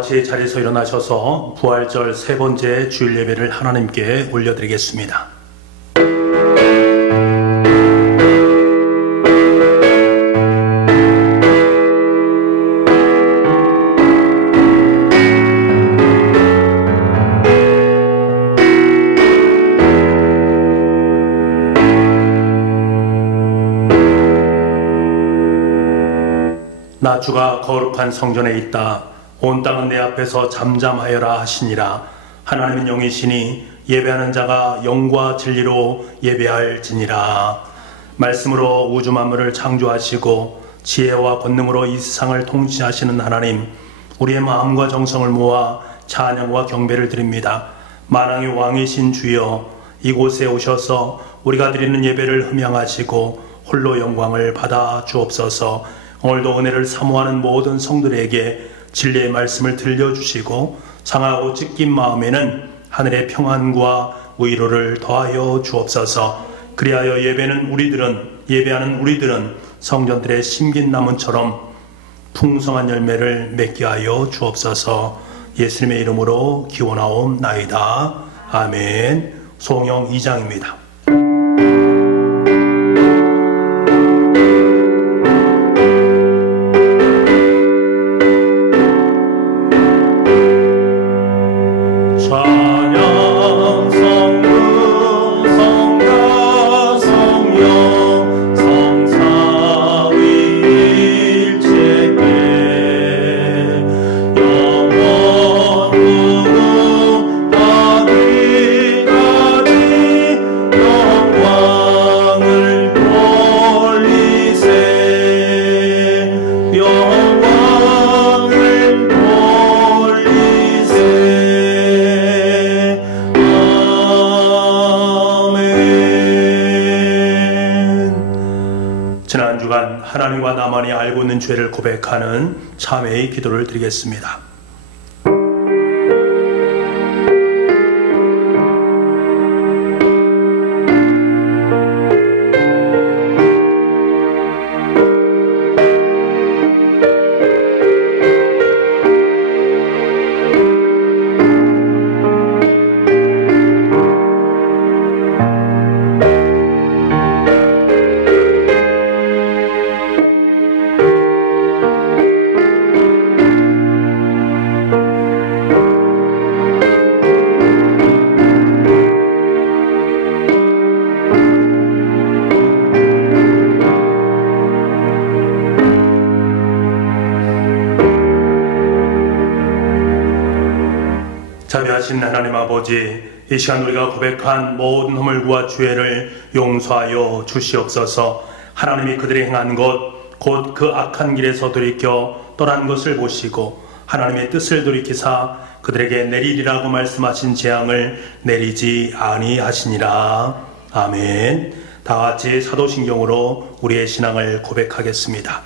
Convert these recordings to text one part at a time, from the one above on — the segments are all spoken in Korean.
같이 자리에서 일어나셔서 부활절 세 번째 주일 예배를 하나님께 올려드리겠습니다. 나 주가 거룩한 성전에 있다. 온 땅은 내 앞에서 잠잠하여라 하시니라. 하나님은 영이시니 예배하는 자가 영과 진리로 예배할지니라. 말씀으로 우주 만물을 창조하시고 지혜와 권능으로 이 세상을 통치하시는 하나님, 우리의 마음과 정성을 모아 찬양과 경배를 드립니다. 만왕의 왕이신 주여, 이곳에 오셔서 우리가 드리는 예배를 흠양하시고 홀로 영광을 받아 주옵소서. 오늘도 은혜를 사모하는 모든 성들에게 진리의 말씀을 들려주시고 상하고 찢긴 마음에는 하늘의 평안과 위로를 더하여 주옵소서. 그리하여 예배하는 우리들은 성전들의 심긴 나무처럼 풍성한 열매를 맺게 하여 주옵소서. 예수님의 이름으로 기원하옵나이다. 아멘. 소홍영 2장입니다. 지난 주간 하나님과 나만이 알고 있는 죄를 고백하는 참회의 기도를 드리겠습니다. 자비하신 하나님 아버지, 이 시간 우리가 고백한 모든 허물과 죄를 용서하여 주시옵소서. 하나님이 그들이 행한 것, 곧 그 악한 길에서 돌이켜 떠난 것을 보시고 하나님의 뜻을 돌이키사 그들에게 내리리라고 말씀하신 재앙을 내리지 아니하시니라. 아멘. 다같이 사도신경으로 우리의 신앙을 고백하겠습니다.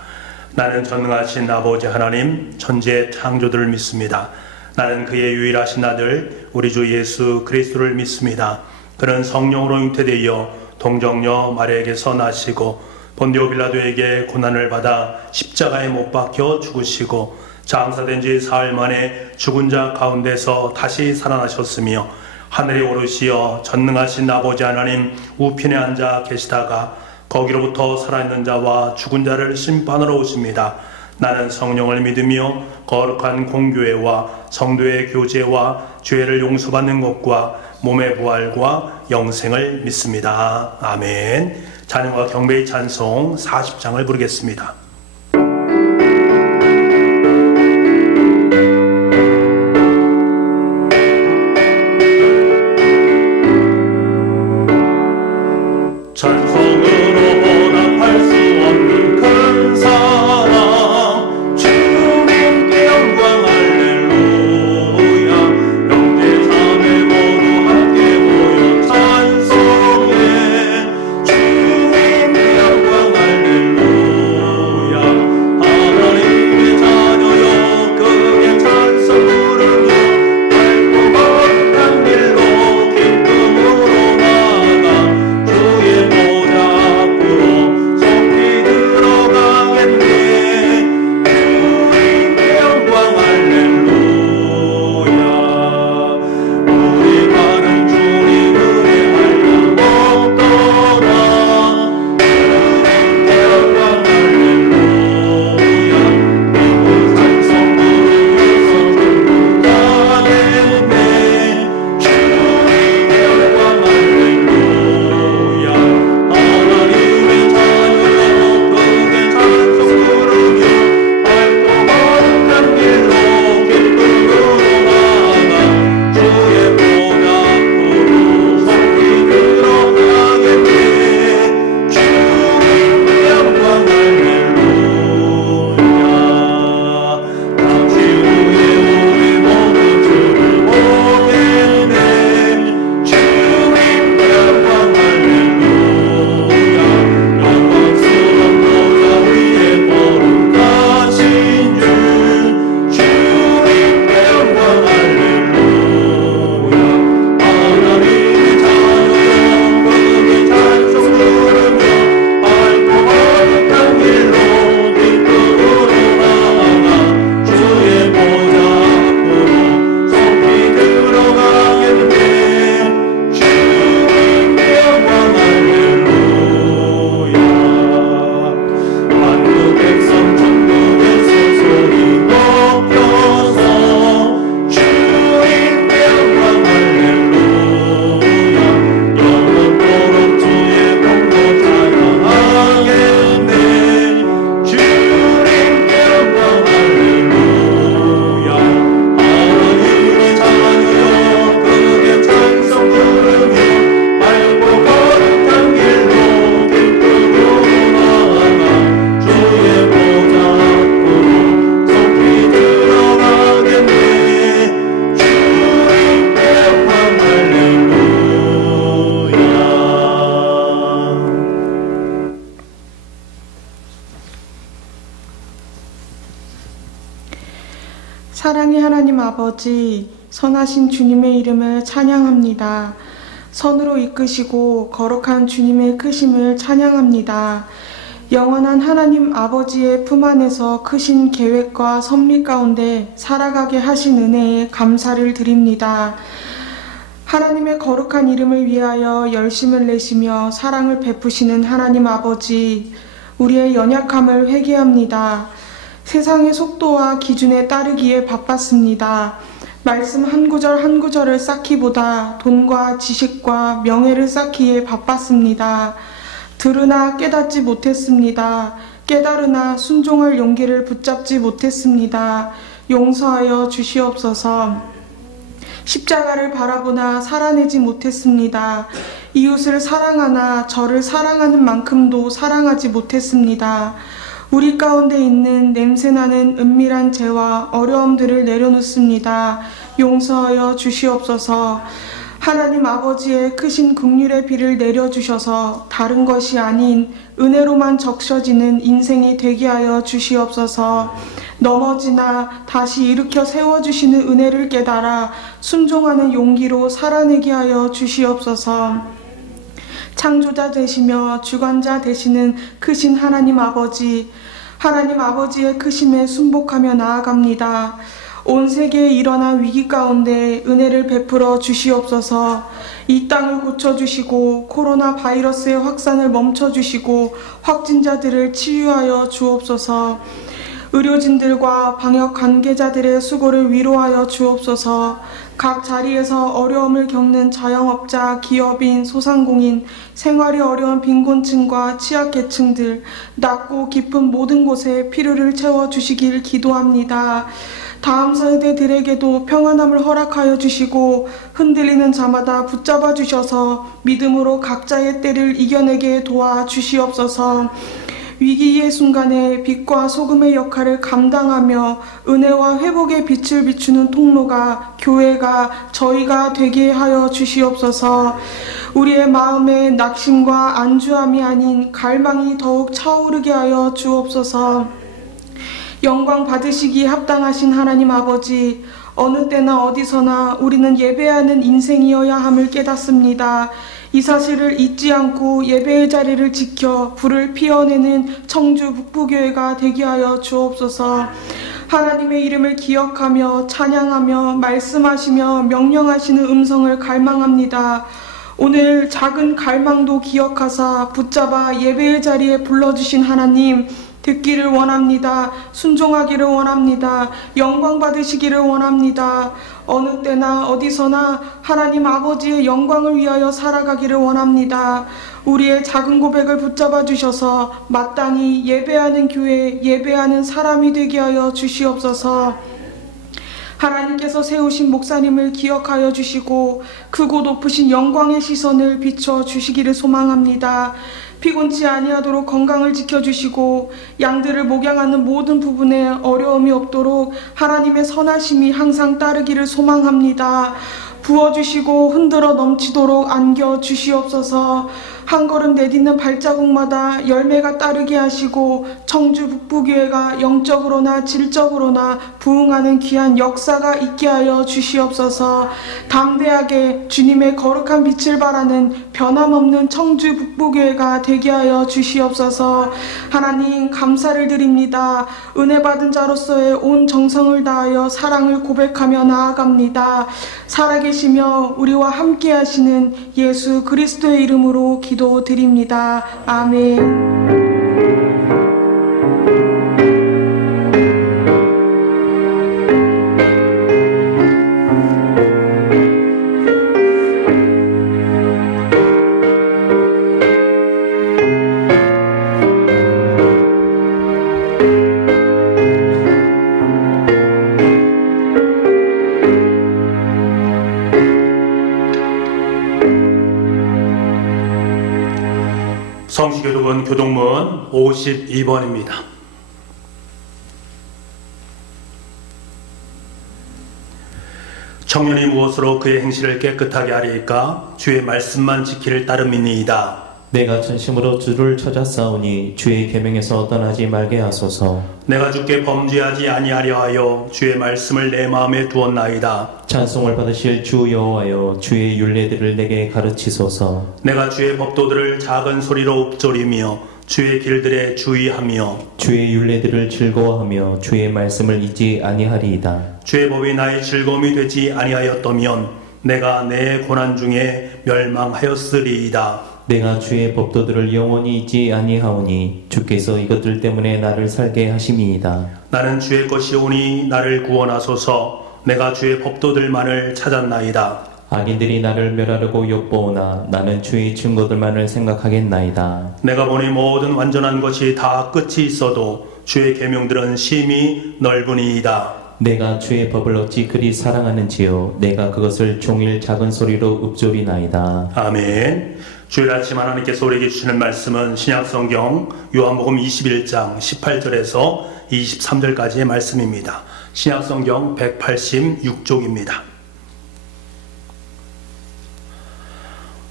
나는 전능하신 아버지 하나님, 천지의 창조들을 믿습니다. 나는 그의 유일하신 아들 우리 주 예수 그리스도를 믿습니다. 그는 성령으로 잉태되어 동정녀 마리아에게서 나시고 본디오 빌라도에게 고난을 받아 십자가에 못 박혀 죽으시고 장사된 지 사흘 만에 죽은 자 가운데서 다시 살아나셨으며 하늘에 오르시어 전능하신 아버지 하나님 우편에 앉아 계시다가 거기로부터 살아있는 자와 죽은 자를 심판하러 오십니다. 나는 성령을 믿으며 거룩한 공교회와 성도의 교제와 죄를 용서받는 것과 몸의 부활과 영생을 믿습니다. 아멘. 찬양과 경배의 찬송 40장을 부르겠습니다. 주의 보좌 하나님 아버지, 선하신 주님의 이름을 찬양합니다. 선으로 이끄시고 거룩한 주님의 크심을 찬양합니다. 영원한 하나님 아버지의 품 안에서 크신 계획과 섭리 가운데 살아가게 하신 은혜에 감사를 드립니다. 하나님의 거룩한 이름을 위하여 열심을 내시며 사랑을 베푸시는 하나님 아버지, 우리의 연약함을 회개합니다. 세상의 속도와 기준에 따르기에 바빴습니다. 말씀 한 구절 한 구절을 쌓기보다 돈과 지식과 명예를 쌓기에 바빴습니다. 들으나 깨닫지 못했습니다. 깨달으나 순종할 용기를 붙잡지 못했습니다. 용서하여 주시옵소서. 십자가를 바라보나 살아내지 못했습니다. 이웃을 사랑하나 저를 사랑하는 만큼도 사랑하지 못했습니다. 우리 가운데 있는 냄새나는 은밀한 죄와 어려움들을 내려놓습니다. 용서하여 주시옵소서. 하나님 아버지의 크신 긍휼의 비를 내려주셔서 다른 것이 아닌 은혜로만 적셔지는 인생이 되게 하여 주시옵소서. 넘어지나 다시 일으켜 세워주시는 은혜를 깨달아 순종하는 용기로 살아내게 하여 주시옵소서. 창조자 되시며 주관자 되시는 크신 하나님 아버지, 하나님 아버지의 크심에 순복하며 나아갑니다. 온 세계에 일어난 위기 가운데 은혜를 베풀어 주시옵소서. 이 땅을 고쳐주시고 코로나 바이러스의 확산을 멈춰주시고 확진자들을 치유하여 주옵소서. 의료진들과 방역 관계자들의 수고를 위로하여 주옵소서. 각 자리에서 어려움을 겪는 자영업자, 기업인, 소상공인, 생활이 어려운 빈곤층과 취약계층들, 낮고 깊은 모든 곳에 필요를 채워주시길 기도합니다. 다음 세대들에게도 평안함을 허락하여 주시고 흔들리는 자마다 붙잡아 주셔서 믿음으로 각자의 때를 이겨내게 도와 주시옵소서. 위기의 순간에 빛과 소금의 역할을 감당하며 은혜와 회복의 빛을 비추는 통로가 교회가 저희가 되게 하여 주시옵소서. 우리의 마음에 낙심과 안주함이 아닌 갈망이 더욱 차오르게 하여 주옵소서. 영광 받으시기 합당하신 하나님 아버지, 어느 때나 어디서나 우리는 예배하는 인생이어야 함을 깨닫습니다. 이 사실을 잊지 않고 예배의 자리를 지켜 불을 피워내는 청주 북부교회가 되게 하여 주옵소서. 하나님의 이름을 기억하며 찬양하며 말씀하시며 명령하시는 음성을 갈망합니다. 오늘 작은 갈망도 기억하사 붙잡아 예배의 자리에 불러주신 하나님, 듣기를 원합니다. 순종하기를 원합니다. 영광 받으시기를 원합니다. 어느 때나 어디서나 하나님 아버지의 영광을 위하여 살아가기를 원합니다. 우리의 작은 고백을 붙잡아 주셔서 마땅히 예배하는 교회, 예배하는 사람이 되게 하여 주시옵소서. 하나님께서 세우신 목사님을 기억하여 주시고 크고 높으신 영광의 시선을 비춰 주시기를 소망합니다. 피곤치 아니하도록 건강을 지켜주시고 양들을 목양하는 모든 부분에 어려움이 없도록 하나님의 선하심이 항상 따르기를 소망합니다. 부어주시고 흔들어 넘치도록 안겨주시옵소서. 한 걸음 내딛는 발자국마다 열매가 따르게 하시고 청주 북부교회가 영적으로나 질적으로나 부흥하는 귀한 역사가 있게 하여 주시옵소서. 담대하게 주님의 거룩한 빛을 발하는 변함없는 청주 북부교회가 되게 하여 주시옵소서. 하나님 감사를 드립니다. 은혜 받은 자로서의 온 정성을 다하여 사랑을 고백하며 나아갑니다. 살아계시며 우리와 함께 하시는 예수 그리스도의 이름으로 기도드립니다. 아멘. 성시교독은 교동문 52번입니다. 청년이 무엇으로 그의 행실을 깨끗하게 하리이까? 주의 말씀만 지키를 따름이니이다. 내가 전심으로 주를 찾았사오니 주의 계명에서 떠나지 말게 하소서. 내가 주께 범죄하지 아니하려 하여 주의 말씀을 내 마음에 두었나이다. 찬송을 받으실 주 여호와여 주의 율례들을 내게 가르치소서. 내가 주의 법도들을 작은 소리로 읊조리며 주의 길들에 주의하며 주의 율례들을 즐거워하며 주의 말씀을 잊지 아니하리이다. 주의 법이 나의 즐거움이 되지 아니하였다면 내가 내 고난 중에 멸망하였으리이다. 내가 주의 법도들을 영원히 잊지 아니하오니 주께서 이것들 때문에 나를 살게 하심이이다. 나는 주의 것이오니 나를 구원하소서. 내가 주의 법도들만을 찾았나이다. 악인들이 나를 멸하려고 욕보오나 나는 주의 증거들만을 생각하겠나이다. 내가 보니 모든 완전한 것이 다 끝이 있어도 주의 계명들은 심히 넓으니이다. 내가 주의 법을 어찌 그리 사랑하는지요. 내가 그것을 종일 작은 소리로 읊조리나이다. 아멘. 주일 아침 하나님께서 우리에게 주시는 말씀은 신약성경 요한복음 21장 18절에서 23절까지의 말씀입니다. 신약성경 186쪽입니다.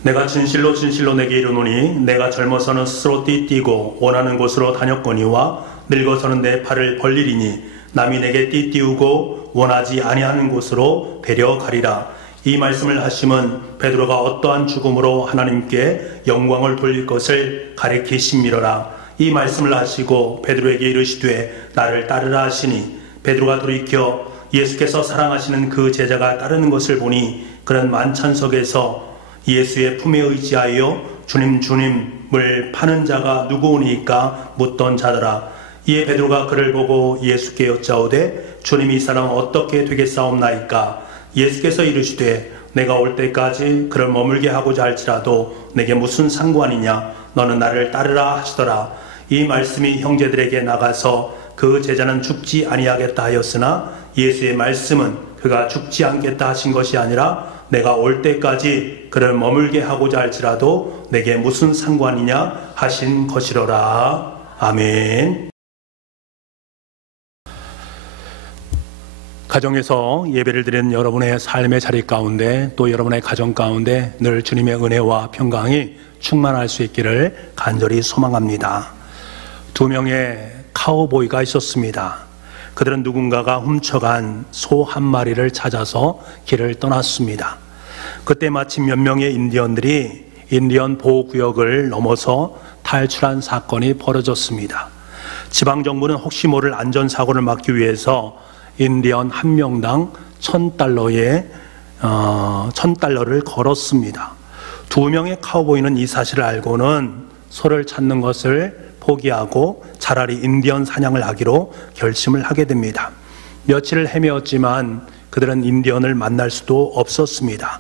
내가 진실로 진실로 내게 이르노니 내가 젊어서는 스스로 띠띠고 원하는 곳으로 다녔거니와 늙어서는 내 팔을 벌리리니 남이 내게 띠띠우고 원하지 아니하는 곳으로 데려가리라. 이 말씀을 하심은 베드로가 어떠한 죽음으로 하나님께 영광을 돌릴 것을 가리키심이로라. 이 말씀을 하시고 베드로에게 이르시되 나를 따르라 하시니 베드로가 돌이켜 예수께서 사랑하시는 그 제자가 따르는 것을 보니 그는 만찬석에서 예수의 품에 의지하여 주님 주님을 파는 자가 누구오니까 묻던 자더라. 이에 베드로가 그를 보고 예수께 여짜오되 주님이 이 사람 어떻게 되겠사옵나이까? 예수께서 이르시되 내가 올 때까지 그를 머물게 하고자 할지라도 내게 무슨 상관이냐? 너는 나를 따르라 하시더라. 이 말씀이 형제들에게 나가서 그 제자는 죽지 아니하겠다 하였으나 예수의 말씀은 그가 죽지 않겠다 하신 것이 아니라 내가 올 때까지 그를 머물게 하고자 할지라도 내게 무슨 상관이냐 하신 것이로라. 아멘. 가정에서 예배를 드리는 여러분의 삶의 자리 가운데 또 여러분의 가정 가운데 늘 주님의 은혜와 평강이 충만할 수 있기를 간절히 소망합니다. 2명의 카우보이가 있었습니다. 그들은 누군가가 훔쳐간 소 한 마리를 찾아서 길을 떠났습니다. 그때 마침 몇 명의 인디언들이 인디언 보호구역을 넘어서 탈출한 사건이 벌어졌습니다. 지방정부는 혹시 모를 안전사고를 막기 위해서 인디언 한 명당 $1,000를 걸었습니다. 2명의 카우보이는 이 사실을 알고는 소를 찾는 것을 포기하고 차라리 인디언 사냥을 하기로 결심을 하게 됩니다. 며칠을 헤매었지만 그들은 인디언을 만날 수도 없었습니다.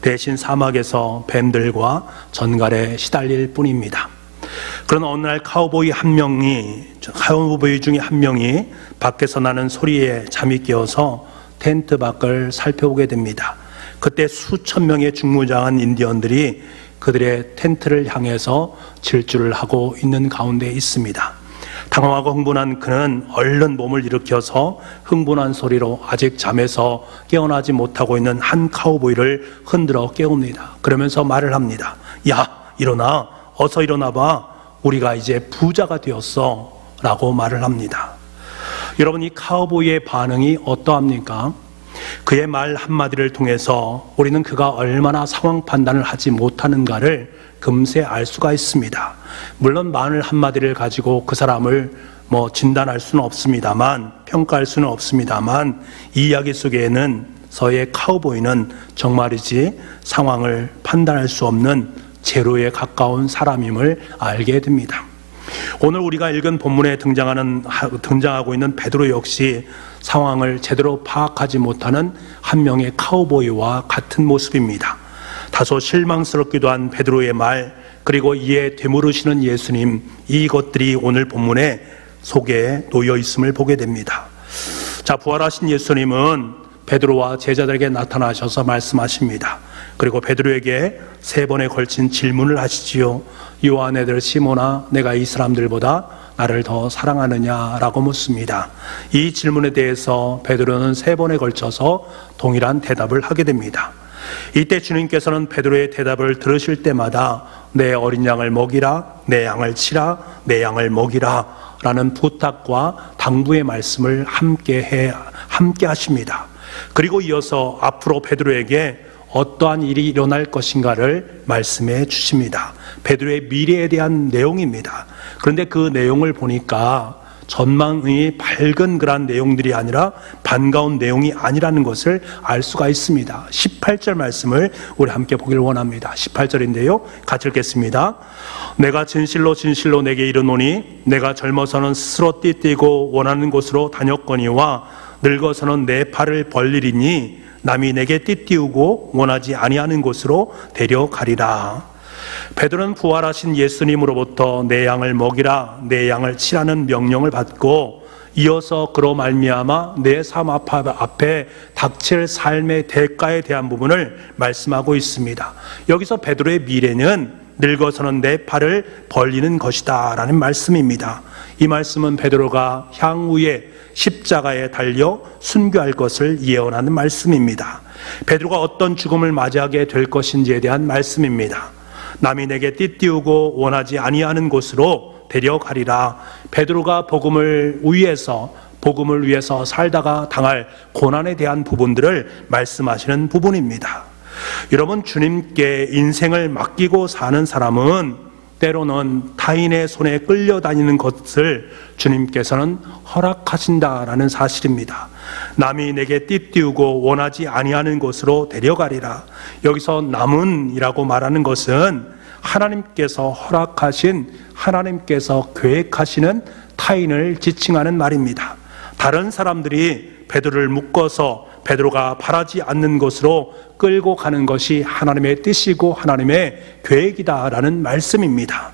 대신 사막에서 뱀들과 전갈에 시달릴 뿐입니다. 그러나 어느 날 카우보이 중에 한 명이 밖에서 나는 소리에 잠이 깨어서 텐트 밖을 살펴보게 됩니다. 그때 수천 명의 중무장한 인디언들이 그들의 텐트를 향해서 질주를 하고 있는 가운데 있습니다. 당황하고 흥분한 그는 얼른 몸을 일으켜서 흥분한 소리로 아직 잠에서 깨어나지 못하고 있는 한 카우보이를 흔들어 깨웁니다. 그러면서 말을 합니다. 야, 일어나. 어서 일어나봐. 우리가 이제 부자가 되었어. 라고 말을 합니다. 여러분, 이 카우보이의 반응이 어떠합니까? 그의 말 한마디를 통해서 우리는 그가 얼마나 상황 판단을 하지 못하는가를 금세 알 수가 있습니다. 물론 말 한마디를 가지고 그 사람을 진단할 수는 없습니다만, 평가할 수는 없습니다만, 이 이야기 속에는 서의 카우보이는 정말이지 상황을 판단할 수 없는 제로에 가까운 사람임을 알게 됩니다. 오늘 우리가 읽은 본문에 등장하고 있는 베드로 역시 상황을 제대로 파악하지 못하는 한 명의 카우보이와 같은 모습입니다. 다소 실망스럽기도 한 베드로의 말, 그리고 이에 되물으시는 예수님, 이것들이 오늘 본문에 속에 놓여 있음을 보게 됩니다. 자, 부활하신 예수님은 베드로와 제자들에게 나타나셔서 말씀하십니다. 그리고 베드로에게 3번에 걸친 질문을 하시지요. 요한 애들 시몬아, 내가 이 사람들보다 나를 더 사랑하느냐라고 묻습니다. 이 질문에 대해서 베드로는 3번에 걸쳐서 동일한 대답을 하게 됩니다. 이때 주님께서는 베드로의 대답을 들으실 때마다 내 어린 양을 먹이라, 내 양을 치라, 내 양을 먹이라 라는 부탁과 당부의 말씀을 함께 하십니다. 그리고 이어서 앞으로 베드로에게 어떠한 일이 일어날 것인가를 말씀해 주십니다. 베드로의 미래에 대한 내용입니다. 그런데 그 내용을 보니까 전망이 밝은 그런 내용들이 아니라 반가운 내용이 아니라는 것을 알 수가 있습니다. 18절 말씀을 우리 함께 보기를 원합니다. 18절인데요. 같이 읽겠습니다. 내가 진실로 진실로 내게 이르노니 내가 젊어서는 스스로 띠띠고 원하는 곳으로 다녔거니와 늙어서는 내 팔을 벌리리니 남이 내게 띠띠우고 원하지 아니하는 곳으로 데려가리라. 베드로는 부활하신 예수님으로부터 내 양을 먹이라, 내 양을 치라는 명령을 받고 이어서 그로 말미암아 내 삶 앞에 닥칠 삶의 대가에 대한 부분을 말씀하고 있습니다. 여기서 베드로의 미래는 늙어서는 내 팔을 벌리는 것이다 라는 말씀입니다. 이 말씀은 베드로가 향후에 십자가에 달려 순교할 것을 예언하는 말씀입니다. 베드로가 어떤 죽음을 맞이하게 될 것인지에 대한 말씀입니다. 남이 내게 띠띠우고 원하지 아니하는 곳으로 데려가리라. 베드로가 복음을 위해서 살다가 당할 고난에 대한 부분들을 말씀하시는 부분입니다. 여러분, 주님께 인생을 맡기고 사는 사람은 때로는 타인의 손에 끌려다니는 것을 주님께서는 허락하신다라는 사실입니다. 남이 내게 띠띠우고 원하지 아니하는 곳으로 데려가리라. 여기서 남은이라고 말하는 것은 하나님께서 허락하신, 하나님께서 계획하시는 타인을 지칭하는 말입니다. 다른 사람들이 베드로를 묶어서 베드로가 바라지 않는 곳으로 끌고 가는 것이 하나님의 뜻이고 하나님의 계획이다라는 말씀입니다.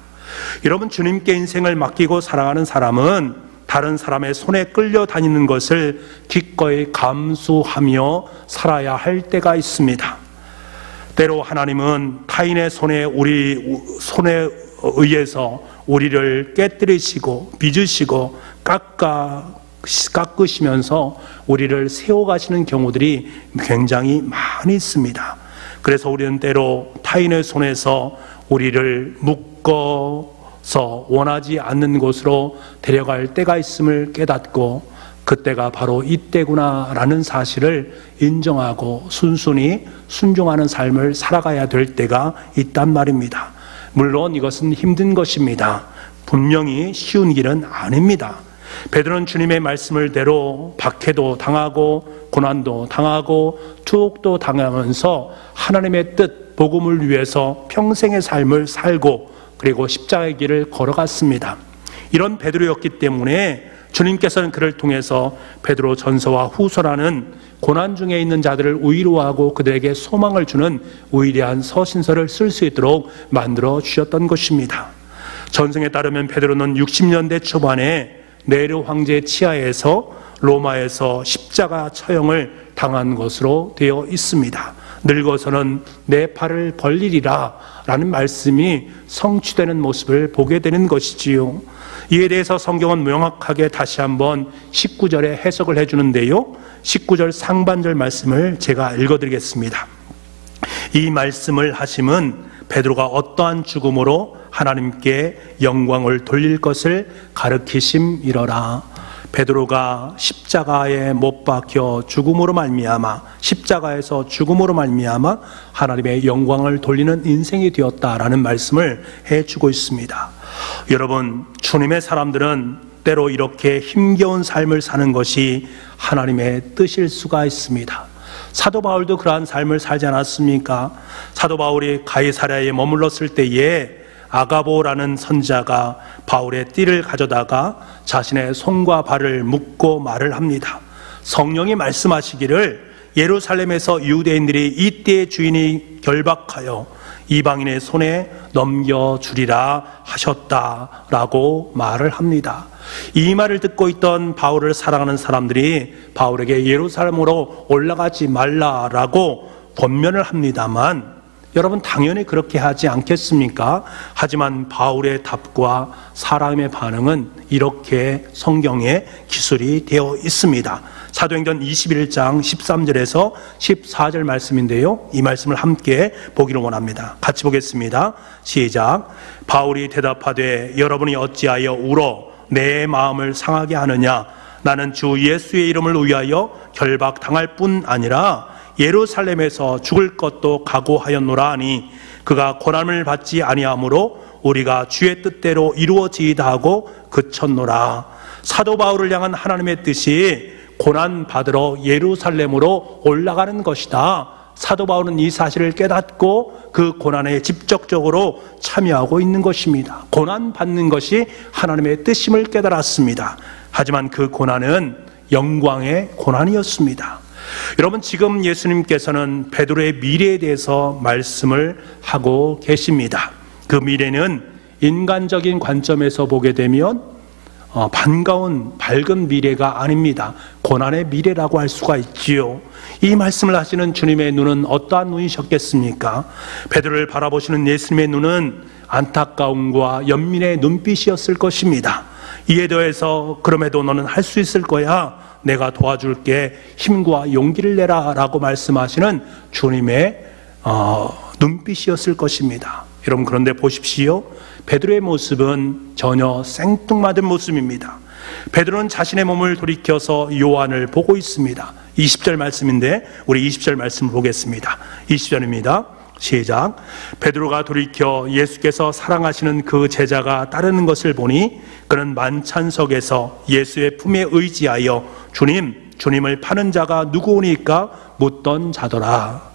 여러분, 주님께 인생을 맡기고 살아가는 사람은 다른 사람의 손에 끌려다니는 것을 기꺼이 감수하며 살아야 할 때가 있습니다. 때로 하나님은 타인의 손에 의해서 우리를 깨뜨리시고 빚으시고 깎으시면서 우리를 세워가시는 경우들이 굉장히 많이 있습니다. 그래서 우리는 때로 타인의 손에서 우리를 묶어서 원하지 않는 곳으로 데려갈 때가 있음을 깨닫고 그때가 바로 이때구나 라는 사실을 인정하고 순순히 순종하는 삶을 살아가야 될 때가 있단 말입니다. 물론 이것은 힘든 것입니다. 분명히 쉬운 길은 아닙니다. 베드로는 주님의 말씀을 대로 박해도 당하고 고난도 당하고 투옥도 당하면서 하나님의 뜻, 복음을 위해서 평생의 삶을 살고 그리고 십자가의 길을 걸어갔습니다. 이런 베드로였기 때문에 주님께서는 그를 통해서 베드로 전서와 후서라는 고난 중에 있는 자들을 위로하고 그들에게 소망을 주는 위대한 서신서를 쓸 수 있도록 만들어 주셨던 것입니다. 전승에 따르면 베드로는 60년대 초반에 네로 황제의 치하에서 로마에서 십자가 처형을 당한 것으로 되어 있습니다. 늙어서는 내 팔을 벌리리라 라는 말씀이 성취되는 모습을 보게 되는 것이지요. 이에 대해서 성경은 명확하게 다시 한번 19절에 해석을 해주는데요. 19절 상반절 말씀을 제가 읽어드리겠습니다. 이 말씀을 하심은 베드로가 어떠한 죽음으로 하나님께 영광을 돌릴 것을 가르치심이러라. 베드로가 십자가에 못 박혀 죽음으로 말미암아, 십자가에서 죽음으로 말미암아 하나님의 영광을 돌리는 인생이 되었다라는 말씀을 해주고 있습니다. 여러분, 주님의 사람들은 때로 이렇게 힘겨운 삶을 사는 것이 하나님의 뜻일 수가 있습니다. 사도 바울도 그러한 삶을 살지 않았습니까? 사도 바울이 가이사랴에 머물렀을 때에 아가보라는 선지자가 바울의 띠를 가져다가 자신의 손과 발을 묶고 말을 합니다. 성령이 말씀하시기를 예루살렘에서 유대인들이 이 띠의 주인이 결박하여 이방인의 손에 넘겨주리라 하셨다라고 말을 합니다. 이 말을 듣고 있던 바울을 사랑하는 사람들이 바울에게 예루살렘으로 올라가지 말라라고 권면을 합니다만, 여러분 당연히 그렇게 하지 않겠습니까? 하지만 바울의 답과 사람의 반응은 이렇게 성경에 기술이 되어 있습니다. 사도행전 21장 13절에서 14절 말씀인데요. 이 말씀을 함께 보기를 원합니다. 같이 보겠습니다. 시작. 바울이 대답하되 여러분이 어찌하여 울어 내 마음을 상하게 하느냐. 나는 주 예수의 이름을 위하여 결박당할 뿐 아니라 예루살렘에서 죽을 것도 각오하였노라 하니 그가 고난을 받지 아니하므로 우리가 주의 뜻대로 이루어지이다 하고 그쳤노라. 사도 바울을 향한 하나님의 뜻이 고난 받으러 예루살렘으로 올라가는 것이다. 사도 바울은 이 사실을 깨닫고 그 고난에 직접적으로 참여하고 있는 것입니다. 고난 받는 것이 하나님의 뜻임을 깨달았습니다. 하지만 그 고난은 영광의 고난이었습니다. 여러분, 지금 예수님께서는 베드로의 미래에 대해서 말씀을 하고 계십니다. 그 미래는 인간적인 관점에서 보게 되면 반가운 밝은 미래가 아닙니다. 고난의 미래라고 할 수가 있지요. 이 말씀을 하시는 주님의 눈은 어떠한 눈이셨겠습니까? 베드로를 바라보시는 예수님의 눈은 안타까움과 연민의 눈빛이었을 것입니다. 이에 더해서 그럼에도 너는 할 수 있을 거야. 내가 도와줄게. 힘과 용기를 내라 라고 말씀하시는 주님의 눈빛이었을 것입니다. 여러분, 그런데 보십시오. 베드로의 모습은 전혀 생뚱맞은 모습입니다. 베드로는 자신의 몸을 돌이켜서 요한을 보고 있습니다. 20절 말씀인데 우리 20절 말씀을 보겠습니다. 20절입니다. 시작. 베드로가 돌이켜 예수께서 사랑하시는 그 제자가 따르는 것을 보니 그는 만찬석에서 예수의 품에 의지하여 주님을 파는 자가 누구오니까 묻던 자더라.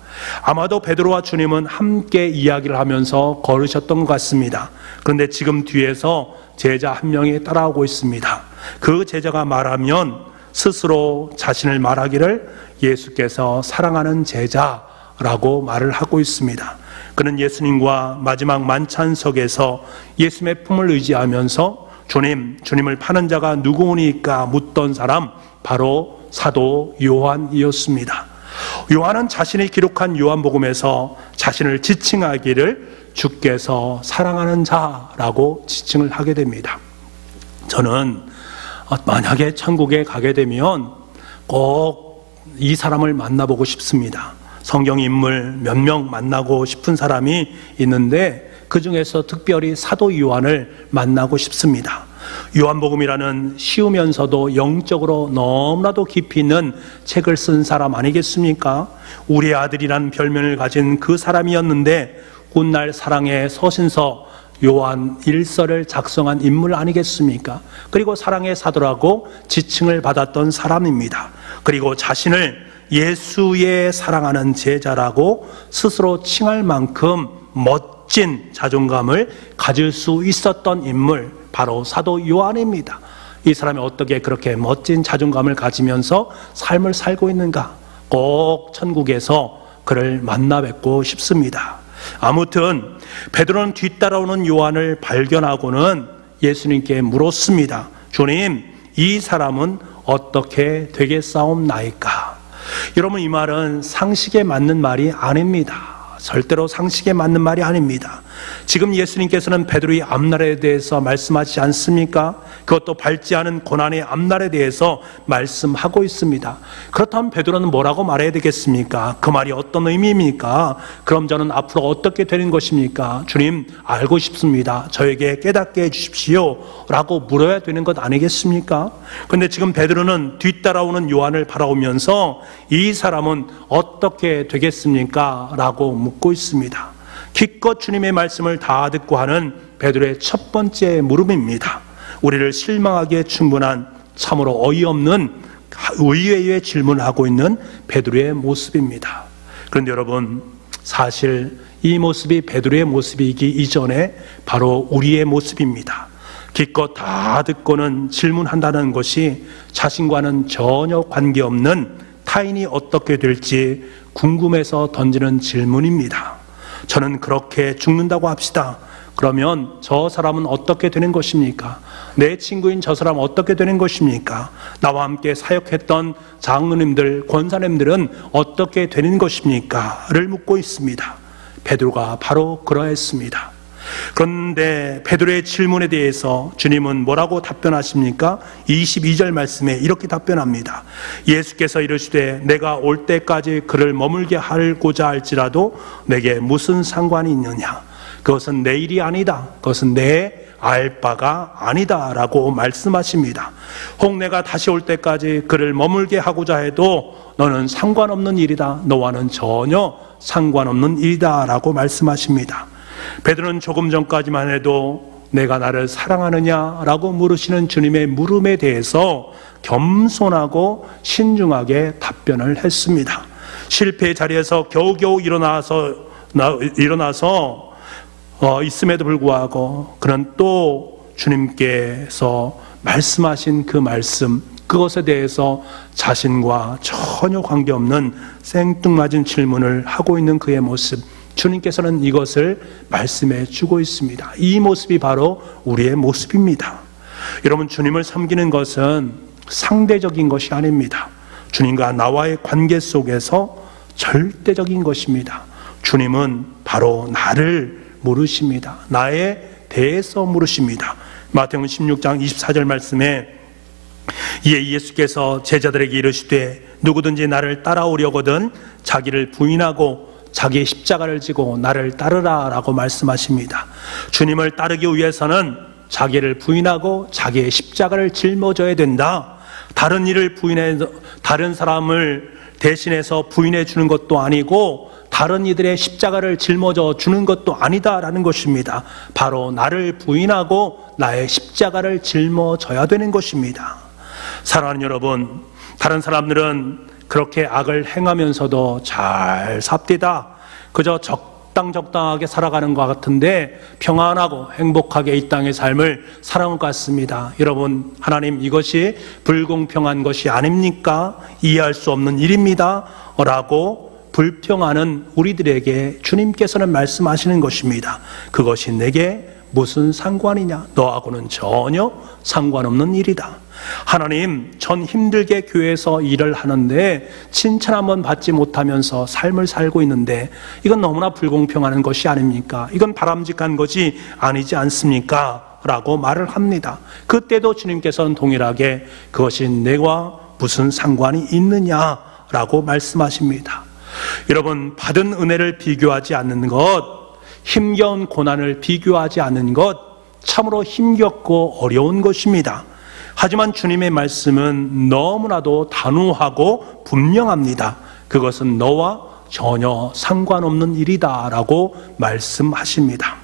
아마도 베드로와 주님은 함께 이야기를 하면서 걸으셨던 것 같습니다. 그런데 지금 뒤에서 제자 한 명이 따라오고 있습니다. 그 제자가 말하면 스스로 자신을 말하기를 예수께서 사랑하는 제자라고 말을 하고 있습니다. 그는 예수님과 마지막 만찬석에서 예수님의 품을 의지하면서 주님을 파는 자가 누구오니까 묻던 사람, 바로 사도 요한이었습니다. 요한은 자신이 기록한 요한복음에서 자신을 지칭하기를 주께서 사랑하는 자라고 지칭을 하게 됩니다. 저는 만약에 천국에 가게 되면 꼭 이 사람을 만나보고 싶습니다. 성경 인물 몇 명 만나고 싶은 사람이 있는데 그 중에서 특별히 사도 요한을 만나고 싶습니다. 요한복음이라는 쉬우면서도 영적으로 너무나도 깊이 있는 책을 쓴 사람 아니겠습니까? 우리의 아들이라는 별명을 가진 그 사람이었는데 훗날 사랑의 서신서 요한 1서를 작성한 인물 아니겠습니까? 그리고 사랑의 사도라고 지칭을 받았던 사람입니다. 그리고 자신을 예수의 사랑하는 제자라고 스스로 칭할 만큼 멋진 자존감을 가질 수 있었던 인물, 바로 사도 요한입니다. 이 사람이 어떻게 그렇게 멋진 자존감을 가지면서 삶을 살고 있는가? 꼭 천국에서 그를 만나 뵙고 싶습니다. 아무튼 베드로는 뒤따라오는 요한을 발견하고는 예수님께 물었습니다. 주님, 이 사람은 어떻게 되겠사옵나이까? 여러분, 이 말은 상식에 맞는 말이 아닙니다. 절대로 상식에 맞는 말이 아닙니다. 지금 예수님께서는 베드로의 앞날에 대해서 말씀하지 않습니까? 그것도 밟지 않은 고난의 앞날에 대해서 말씀하고 있습니다. 그렇다면 베드로는 뭐라고 말해야 되겠습니까? 그 말이 어떤 의미입니까? 그럼 저는 앞으로 어떻게 되는 것입니까? 주님, 알고 싶습니다. 저에게 깨닫게 해주십시오 라고 물어야 되는 것 아니겠습니까? 그런데 지금 베드로는 뒤따라오는 요한을 바라보면서 이 사람은 어떻게 되겠습니까? 라고 묻고 있습니다. 기껏 주님의 말씀을 다 듣고 하는 베드로의 첫 번째 물음입니다. 우리를 실망하기에 충분한 참으로 어이없는 의외의 질문을 하고 있는 베드로의 모습입니다. 그런데 여러분, 사실 이 모습이 베드로의 모습이기 이전에 바로 우리의 모습입니다. 기껏 다 듣고는 질문한다는 것이 자신과는 전혀 관계없는 타인이 어떻게 될지 궁금해서 던지는 질문입니다. 저는 그렇게 죽는다고 합시다. 그러면 저 사람은 어떻게 되는 것입니까? 내 친구인 저 사람은 어떻게 되는 것입니까? 나와 함께 사역했던 장로님들, 권사님들은 어떻게 되는 것입니까? 를 묻고 있습니다. 베드로가 바로 그러했습니다. 그런데 베드로의 질문에 대해서 주님은 뭐라고 답변하십니까? 22절 말씀에 이렇게 답변합니다. 예수께서 이르시되 내가 올 때까지 그를 머물게 하고자 할지라도 내게 무슨 상관이 있느냐? 그것은 내 일이 아니다. 그것은 내 알 바가 아니다 라고 말씀하십니다. 혹 내가 다시 올 때까지 그를 머물게 하고자 해도 너는 상관없는 일이다. 너와는 전혀 상관없는 일이다 라고 말씀하십니다. 베드로는 조금 전까지만 해도 내가 나를 사랑하느냐 라고 물으시는 주님의 물음에 대해서 겸손하고 신중하게 답변을 했습니다. 실패의 자리에서 겨우겨우 일어나서 있음에도 불구하고 그는 또 주님께서 말씀하신 그 말씀, 그것에 대해서 자신과 전혀 관계없는 생뚱맞은 질문을 하고 있는 그의 모습, 주님께서는 이것을 말씀해 주고 있습니다. 이 모습이 바로 우리의 모습입니다. 여러분, 주님을 섬기는 것은 상대적인 것이 아닙니다. 주님과 나와의 관계 속에서 절대적인 것입니다. 주님은 바로 나를 물으십니다. 나에 대해서 물으십니다. 마태복음 16장 24절 말씀에 이에 예수께서 제자들에게 이르시되 누구든지 나를 따라오려거든 자기를 부인하고 자기의 십자가를 지고 나를 따르라 라고 말씀하십니다. 주님을 따르기 위해서는 자기를 부인하고 자기의 십자가를 짊어져야 된다. 다른 일을 부인해서 다른 사람을 대신해서 부인해 주는 것도 아니고 다른 이들의 십자가를 짊어져 주는 것도 아니다라는 것입니다. 바로 나를 부인하고 나의 십자가를 짊어져야 되는 것입니다. 사랑하는 여러분, 다른 사람들은 그렇게 악을 행하면서도 잘 삽디다. 그저 적당하게 살아가는 것 같은데 평안하고 행복하게 이 땅의 삶을 살아온 것 같습니다. 여러분, 하나님 이것이 불공평한 것이 아닙니까? 이해할 수 없는 일입니다 라고 불평하는 우리들에게 주님께서는 말씀하시는 것입니다. 그것이 내게 무슨 상관이냐? 너하고는 전혀 상관없는 일이다. 하나님, 전 힘들게 교회에서 일을 하는데 칭찬 한번 받지 못하면서 삶을 살고 있는데 이건 너무나 불공평한 것이 아닙니까? 이건 바람직한 것이 아니지 않습니까? 라고 말을 합니다. 그때도 주님께서는 동일하게 그것이 내와 무슨 상관이 있느냐라고 말씀하십니다. 여러분, 받은 은혜를 비교하지 않는 것, 힘겨운 고난을 비교하지 않는 것, 참으로 힘겹고 어려운 것입니다. 하지만 주님의 말씀은 너무나도 단호하고 분명합니다. 그것은 너와 전혀 상관없는 일이다 라고 말씀하십니다.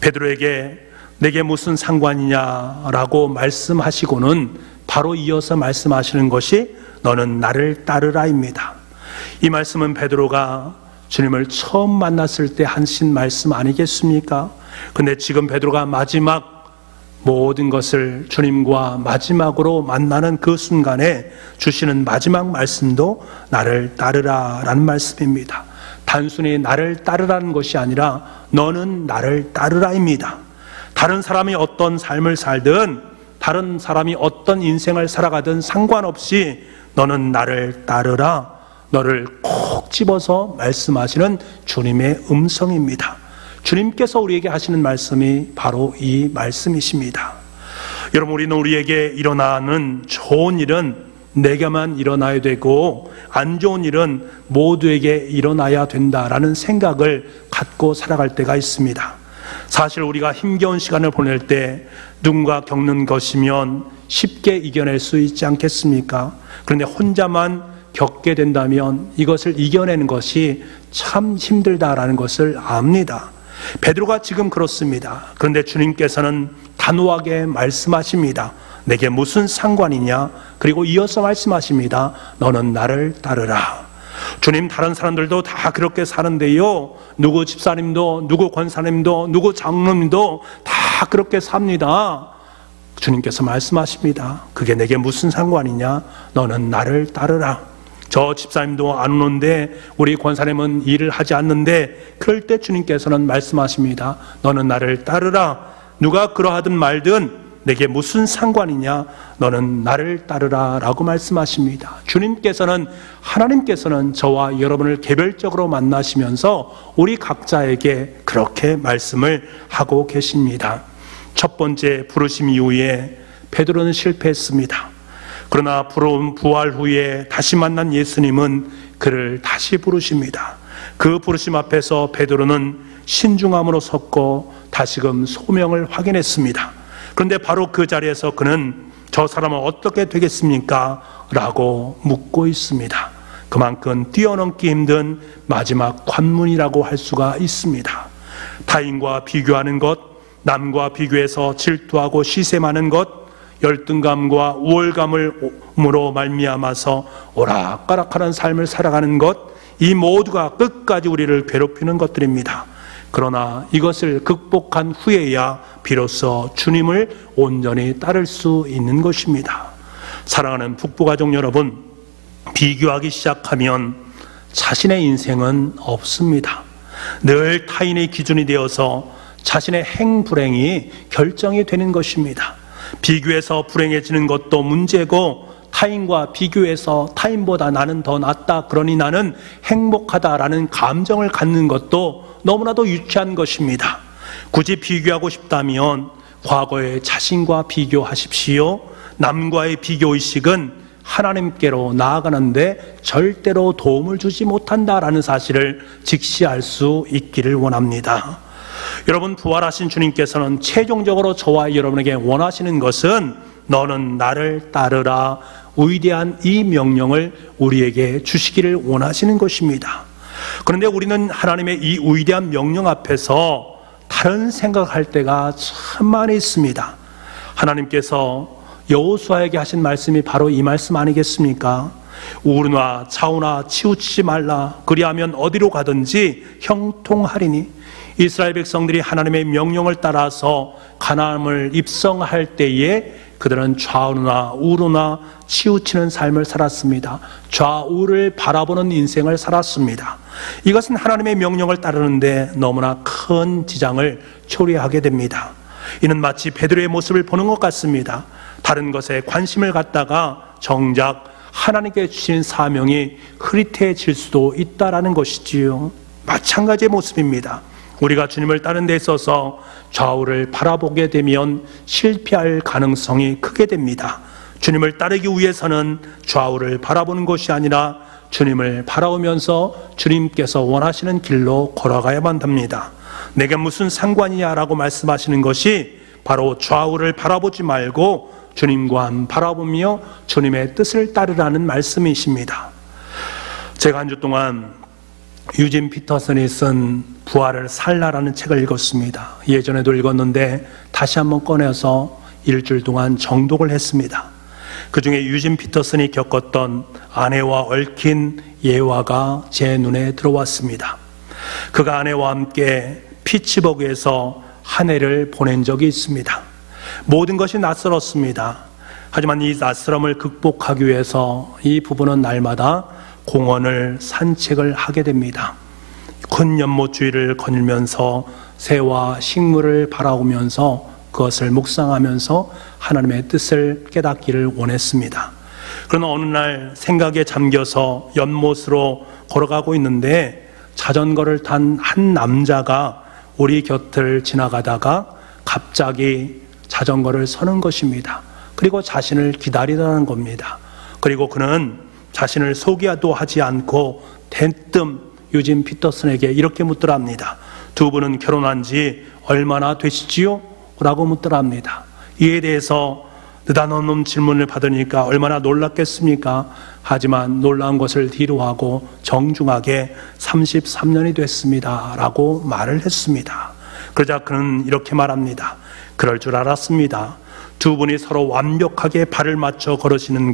베드로에게 내게 무슨 상관이냐라고 말씀하시고는 바로 이어서 말씀하시는 것이 너는 나를 따르라입니다. 이 말씀은 베드로가 주님을 처음 만났을 때 하신 말씀 아니겠습니까? 근데 지금 베드로가 마지막 모든 것을 주님과 마지막으로 만나는 그 순간에 주시는 마지막 말씀도 나를 따르라 라는 말씀입니다. 단순히 나를 따르라는 것이 아니라 너는 나를 따르라입니다. 다른 사람이 어떤 삶을 살든 다른 사람이 어떤 인생을 살아가든 상관없이 너는 나를 따르라, 너를 콕 집어서 말씀하시는 주님의 음성입니다. 주님께서 우리에게 하시는 말씀이 바로 이 말씀이십니다. 여러분, 우리는 우리에게 일어나는 좋은 일은 내게만 일어나야 되고 안 좋은 일은 모두에게 일어나야 된다라는 생각을 갖고 살아갈 때가 있습니다. 사실 우리가 힘겨운 시간을 보낼 때 누군가 겪는 것이면 쉽게 이겨낼 수 있지 않겠습니까? 그런데 혼자만 겪게 된다면 이것을 이겨내는 것이 참 힘들다라는 것을 압니다. 베드로가 지금 그렇습니다. 그런데 주님께서는 단호하게 말씀하십니다. 내게 무슨 상관이냐? 그리고 이어서 말씀하십니다. 너는 나를 따르라. 주님, 다른 사람들도 다 그렇게 사는데요, 누구 집사님도 누구 권사님도 누구 장로님도 다 그렇게 삽니다. 주님께서 말씀하십니다. 그게 내게 무슨 상관이냐? 너는 나를 따르라. 저 집사님도 안 오는데 우리 권사님은 일을 하지 않는데 그럴 때 주님께서는 말씀하십니다. 너는 나를 따르라. 누가 그러하든 말든 내게 무슨 상관이냐? 너는 나를 따르라 라고 말씀하십니다. 하나님께서는 저와 여러분을 개별적으로 만나시면서 우리 각자에게 그렇게 말씀을 하고 계십니다. 첫 번째 부르심 이후에 베드로는 실패했습니다. 그러나 부활 후에 다시 만난 예수님은 그를 다시 부르십니다. 그 부르심 앞에서 베드로는 신중함으로 섰고 다시금 소명을 확인했습니다. 그런데 바로 그 자리에서 그는 저 사람은 어떻게 되겠습니까? 라고 묻고 있습니다. 그만큼 뛰어넘기 힘든 마지막 관문이라고 할 수가 있습니다. 타인과 비교하는 것, 남과 비교해서 질투하고 시샘하는 것, 열등감과 우월감으로 말미암아서 오락가락하는 삶을 살아가는 것, 이 모두가 끝까지 우리를 괴롭히는 것들입니다. 그러나 이것을 극복한 후에야 비로소 주님을 온전히 따를 수 있는 것입니다. 사랑하는 북부가족 여러분, 비교하기 시작하면 자신의 인생은 없습니다. 늘 타인의 기준이 되어서 자신의 행불행이 결정이 되는 것입니다. 비교해서 불행해지는 것도 문제고, 타인과 비교해서 타인보다 나는 더 낫다, 그러니 나는 행복하다라는 감정을 갖는 것도 너무나도 유치한 것입니다. 굳이 비교하고 싶다면 과거의 자신과 비교하십시오. 남과의 비교의식은 하나님께로 나아가는데 절대로 도움을 주지 못한다라는 사실을 직시할 수 있기를 원합니다. 여러분, 부활하신 주님께서는 최종적으로 저와 여러분에게 원하시는 것은 너는 나를 따르라, 위대한 이 명령을 우리에게 주시기를 원하시는 것입니다. 그런데 우리는 하나님의 이 위대한 명령 앞에서 다른 생각할 때가 참 많이 있습니다. 하나님께서 여호수아에게 하신 말씀이 바로 이 말씀 아니겠습니까? 우르나 좌우나 치우치지 말라, 그리하면 어디로 가든지 형통하리니. 이스라엘 백성들이 하나님의 명령을 따라서 가나안을 입성할 때에 그들은 좌우나 우르나 치우치는 삶을 살았습니다. 좌우를 바라보는 인생을 살았습니다. 이것은 하나님의 명령을 따르는데 너무나 큰 지장을 초래하게 됩니다. 이는 마치 베드로의 모습을 보는 것 같습니다. 다른 것에 관심을 갖다가 정작 하나님께 주신 사명이 흐릿해질 수도 있다라는 것이지요. 마찬가지의 모습입니다. 우리가 주님을 따르는 데 있어서 좌우를 바라보게 되면 실패할 가능성이 크게 됩니다. 주님을 따르기 위해서는 좌우를 바라보는 것이 아니라 주님을 바라보면서 주님께서 원하시는 길로 걸어가야만 합니다. 내가 무슨 상관이냐라고 말씀하시는 것이 바로 좌우를 바라보지 말고 주님만 바라보며 주님의 뜻을 따르라는 말씀이십니다. 제가 한 주 동안 유진 피터슨이 쓴 부활을 살라라는 책을 읽었습니다. 예전에도 읽었는데 다시 한번 꺼내서 일주일 동안 정독을 했습니다. 그 중에 유진 피터슨이 겪었던 아내와 얽힌 예화가 제 눈에 들어왔습니다. 그가 아내와 함께 피츠버그에서 한 해를 보낸 적이 있습니다. 모든 것이 낯설었습니다. 하지만 이 낯설음을 극복하기 위해서 이 부부는 날마다 공원을 산책을 하게 됩니다. 큰 연못주위를 거닐면서 새와 식물을 바라보면서 그것을 묵상하면서 하나님의 뜻을 깨닫기를 원했습니다. 그러나 어느 날 생각에 잠겨서 연못으로 걸어가고 있는데 자전거를 탄 한 남자가 우리 곁을 지나가다가 갑자기 자전거를 서는 것입니다. 그리고 자신을 기다리라는 겁니다. 그리고 그는 자신을 소개도 하지 않고 대뜸 유진 피터슨에게 이렇게 묻더랍니다. 두 분은 결혼한 지 얼마나 되시지요? 라고 묻더랍니다. 이에 대해서 느닷없는 질문을 받으니까 얼마나 놀랐겠습니까? 하지만 놀라운 것을 뒤로하고 정중하게 33년이 됐습니다 라고 말을 했습니다. 그러자 그는 이렇게 말합니다. 그럴 줄 알았습니다. 두 분이 서로 완벽하게 발을 맞춰 걸으시는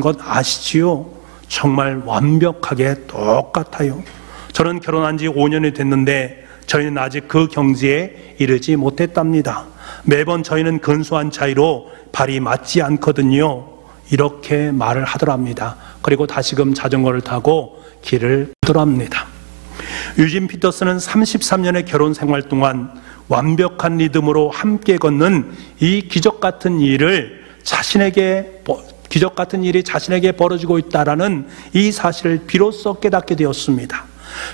것 아시지요? 정말 완벽하게 똑같아요. 저는 결혼한 지 5년이 됐는데 저희는 아직 그 경지에 이르지 못했답니다. 매번 저희는 근소한 차이로 발이 맞지 않거든요. 이렇게 말을 하더랍니다. 그리고 다시금 자전거를 타고 길을 걷더랍니다. 유진 피터슨은 33년의 결혼 생활 동안 완벽한 리듬으로 함께 걷는 이 기적 같은 일이 자신에게 벌어지고 있다라는 이 사실을 비로소 깨닫게 되었습니다.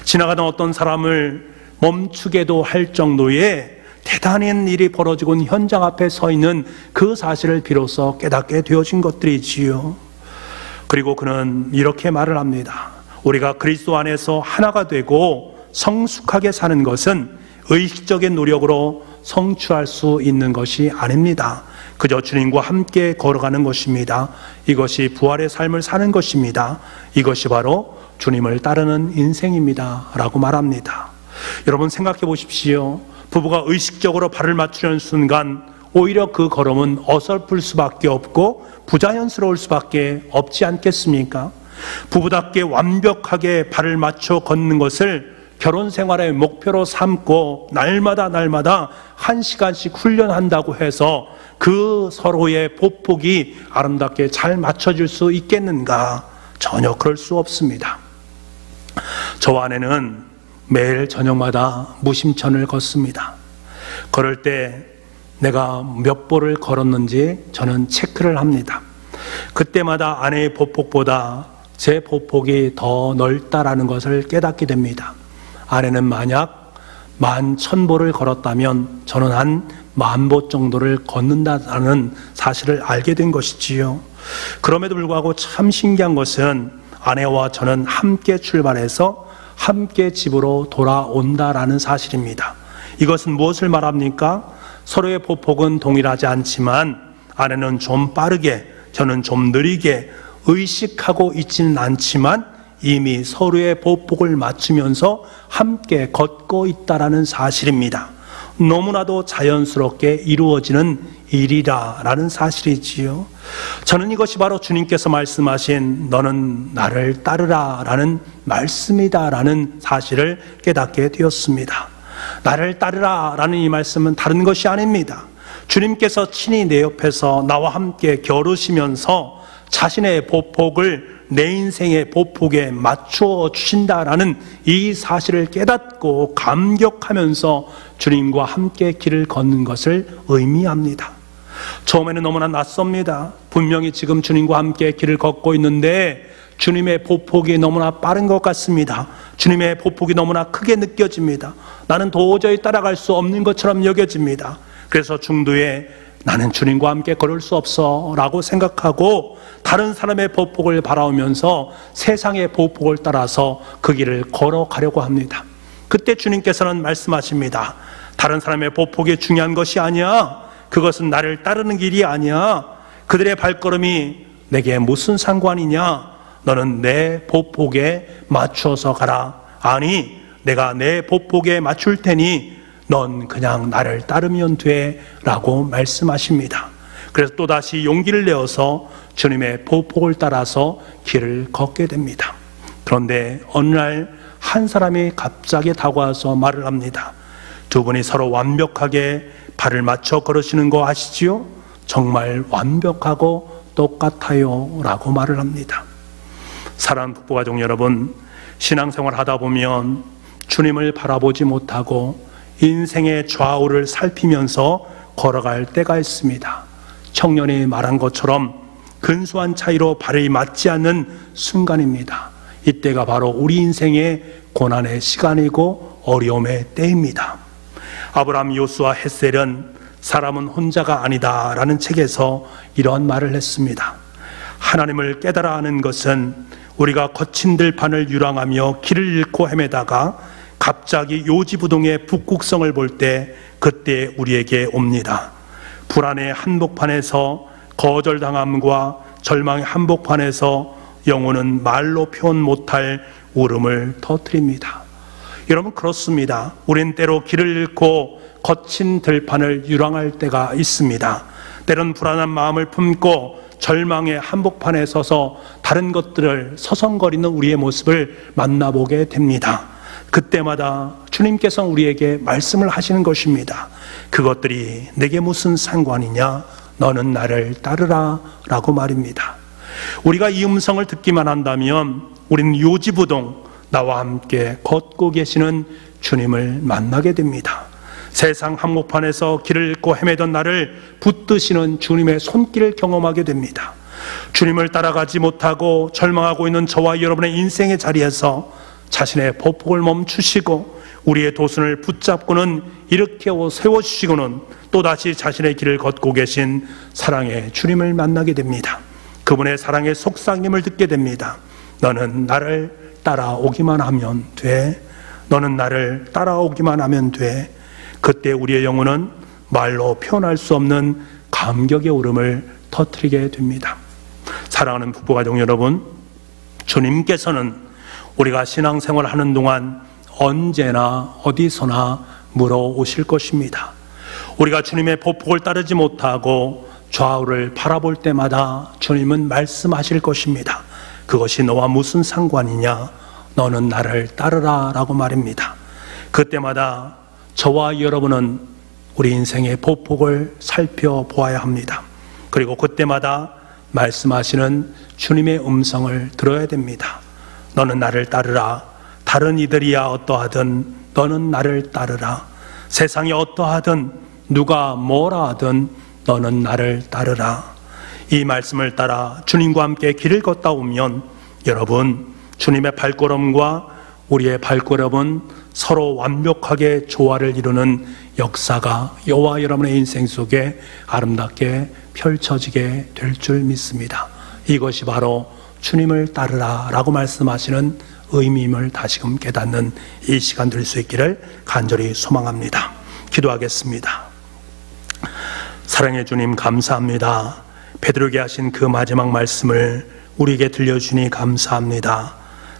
지나가던 어떤 사람을 멈추게도 할 정도의 대단한 일이 벌어지고 있는 현장 앞에 서 있는 그 사실을 비로소 깨닫게 되어진 것들이지요. 그리고 그는 이렇게 말을 합니다. 우리가 그리스도 안에서 하나가 되고 성숙하게 사는 것은 의식적인 노력으로 성취할 수 있는 것이 아닙니다. 그저 주님과 함께 걸어가는 것입니다. 이것이 부활의 삶을 사는 것입니다. 이것이 바로 주님을 따르는 인생입니다 라고 말합니다. 여러분 생각해 보십시오. 부부가 의식적으로 발을 맞추려는 순간 오히려 그 걸음은 어설플 수밖에 없고 부자연스러울 수밖에 없지 않겠습니까? 부부답게 완벽하게 발을 맞춰 걷는 것을 결혼 생활의 목표로 삼고 날마다 1시간씩 훈련한다고 해서 그 서로의 보폭이 아름답게 잘 맞춰질 수 있겠는가? 전혀 그럴 수 없습니다. 저와 아내는 매일 저녁마다 무심천을 걷습니다. 걸을 때 내가 몇 보를 걸었는지 저는 체크를 합니다. 그때마다 아내의 보폭보다 제 보폭이 더 넓다라는 것을 깨닫게 됩니다. 아내는 만약 11,000보를 걸었다면 저는 한 10,000보 정도를 걷는다는 사실을 알게 된 것이지요. 그럼에도 불구하고 참 신기한 것은 아내와 저는 함께 출발해서 함께 집으로 돌아온다라는 사실입니다. 이것은 무엇을 말합니까? 서로의 보폭은 동일하지 않지만 아내는 좀 빠르게, 저는 좀 느리게 의식하고 있지는 않지만 이미 서로의 보폭을 맞추면서 함께 걷고 있다라는 사실입니다. 너무나도 자연스럽게 이루어지는 일이라는 사실이지요. 저는 이것이 바로 주님께서 말씀하신 너는 나를 따르라 라는 말씀이다라는 사실을 깨닫게 되었습니다. 나를 따르라 라는 이 말씀은 다른 것이 아닙니다. 주님께서 친히 내 옆에서 나와 함께 겨루시면서 자신의 보폭을 내 인생의 보폭에 맞추어 주신다라는 이 사실을 깨닫고 감격하면서 주님과 함께 길을 걷는 것을 의미합니다. 처음에는 너무나 낯섭니다. 분명히 지금 주님과 함께 길을 걷고 있는데 주님의 보폭이 너무나 빠른 것 같습니다. 주님의 보폭이 너무나 크게 느껴집니다. 나는 도저히 따라갈 수 없는 것처럼 여겨집니다. 그래서 중도에 나는 주님과 함께 걸을 수 없어 라고 생각하고 다른 사람의 보폭을 바라보면서 세상의 보폭을 따라서 그 길을 걸어가려고 합니다. 그때 주님께서는 말씀하십니다. 다른 사람의 보폭이 중요한 것이 아니야. 그것은 나를 따르는 길이 아니야. 그들의 발걸음이 내게 무슨 상관이냐. 너는 내 보폭에 맞춰서 가라. 아니, 내가 내 보폭에 맞출 테니 넌 그냥 나를 따르면 돼 라고 말씀하십니다. 그래서 또다시 용기를 내어서 주님의 보폭을 따라서 길을 걷게 됩니다. 그런데 어느 날 한 사람이 갑자기 다가와서 말을 합니다. 두 분이 서로 완벽하게 발을 맞춰 걸으시는 거 아시지요? 정말 완벽하고 똑같아요 라고 말을 합니다. 사랑하는 북부가족 여러분, 신앙생활 하다 보면 주님을 바라보지 못하고 인생의 좌우를 살피면서 걸어갈 때가 있습니다. 청년이 말한 것처럼 근소한 차이로 발이 맞지 않는 순간입니다. 이때가 바로 우리 인생의 고난의 시간이고 어려움의 때입니다. 아브라함, 요수아, 헷셀은 사람은 혼자가 아니다 라는 책에서 이러한 말을 했습니다. 하나님을 깨달아 하는 것은 우리가 거친 들판을 유랑하며 길을 잃고 헤매다가 갑자기 요지부동의 북극성을 볼 때 그때 우리에게 옵니다. 불안의 한복판에서 거절당함과 절망의 한복판에서 영혼은 말로 표현 못할 울음을 터뜨립니다. 여러분, 그렇습니다. 우린 때로 길을 잃고 거친 들판을 유랑할 때가 있습니다. 때론 불안한 마음을 품고 절망의 한복판에 서서 다른 것들을 서성거리는 우리의 모습을 만나보게 됩니다. 그때마다 주님께서 우리에게 말씀을 하시는 것입니다. 그것들이 내게 무슨 상관이냐? 너는 나를 따르라 라고 말입니다. 우리가 이 음성을 듣기만 한다면 우리는 요지부동 나와 함께 걷고 계시는 주님을 만나게 됩니다. 세상 한복판에서 길을 잃고 헤매던 나를 붙드시는 주님의 손길을 경험하게 됩니다. 주님을 따라가지 못하고 절망하고 있는 저와 여러분의 인생의 자리에서 자신의 보폭을 멈추시고 우리의 도순을 붙잡고는 일으켜 세워주시고는 또다시 자신의 길을 걷고 계신 사랑의 주님을 만나게 됩니다. 그분의 사랑의 속삭임을 듣게 됩니다. 너는 나를 따라오기만 하면 돼. 너는 나를 따라오기만 하면 돼. 그때 우리의 영혼은 말로 표현할 수 없는 감격의 울음을 터뜨리게 됩니다. 사랑하는 부부가족 여러분, 주님께서는 우리가 신앙생활을 하는 동안 언제나 어디서나 물어오실 것입니다. 우리가 주님의 보폭을 따르지 못하고 좌우를 바라볼 때마다 주님은 말씀하실 것입니다. 그것이 너와 무슨 상관이냐? 너는 나를 따르라 라고 말입니다. 그때마다 저와 여러분은 우리 인생의 보폭을 살펴보아야 합니다. 그리고 그때마다 말씀하시는 주님의 음성을 들어야 됩니다. 너는 나를 따르라. 다른 이들이야 어떠하든 너는 나를 따르라. 세상이 어떠하든 누가 뭐라 하든 너는 나를 따르라. 이 말씀을 따라 주님과 함께 길을 걷다 오면 여러분, 주님의 발걸음과 우리의 발걸음은 서로 완벽하게 조화를 이루는 역사가 저와 여러분의 인생 속에 아름답게 펼쳐지게 될 줄 믿습니다. 이것이 바로 주님을 따르라 라고 말씀하시는 의미임을 다시금 깨닫는 이 시간 될 수 있기를 간절히 소망합니다. 기도하겠습니다. 사랑의 주님, 감사합니다. 베드로에게 하신 그 마지막 말씀을 우리에게 들려주니 감사합니다.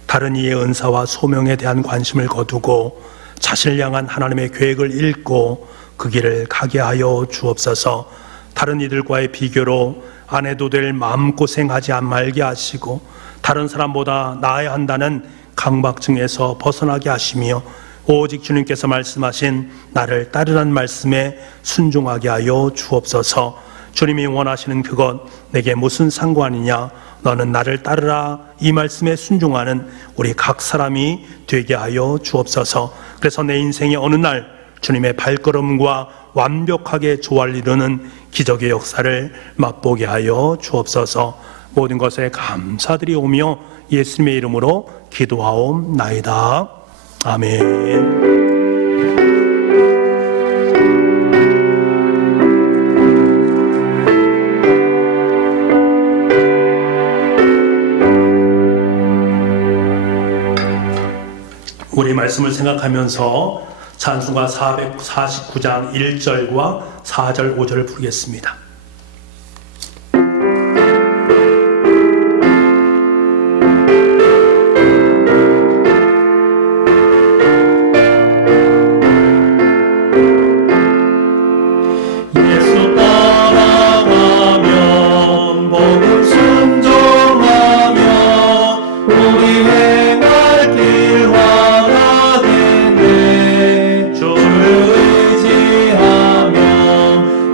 다른 이의 은사와 소명에 대한 관심을 거두고 자신을 향한 하나님의 계획을 읽고 그 길을 가게 하여 주옵소서. 다른 이들과의 비교로 안 해도 될 마음고생하지 말게 하시고 다른 사람보다 나아야 한다는 강박증에서 벗어나게 하시며 오직 주님께서 말씀하신 나를 따르라는 말씀에 순종하게 하여 주옵소서. 주님이 원하시는 그것 내게 무슨 상관이냐? 너는 나를 따르라. 이 말씀에 순종하는 우리 각 사람이 되게 하여 주옵소서. 그래서 내 인생의 어느 날 주님의 발걸음과 완벽하게 조화를 이루는 기적의 역사를 맛보게 하여 주옵소서. 모든 것에 감사드리오며 예수님의 이름으로 기도하옵나이다. 아멘. 우리 말씀을 생각하면서 찬송가 449장 1절과 4절 5절을 부르겠습니다. 주를 의지하며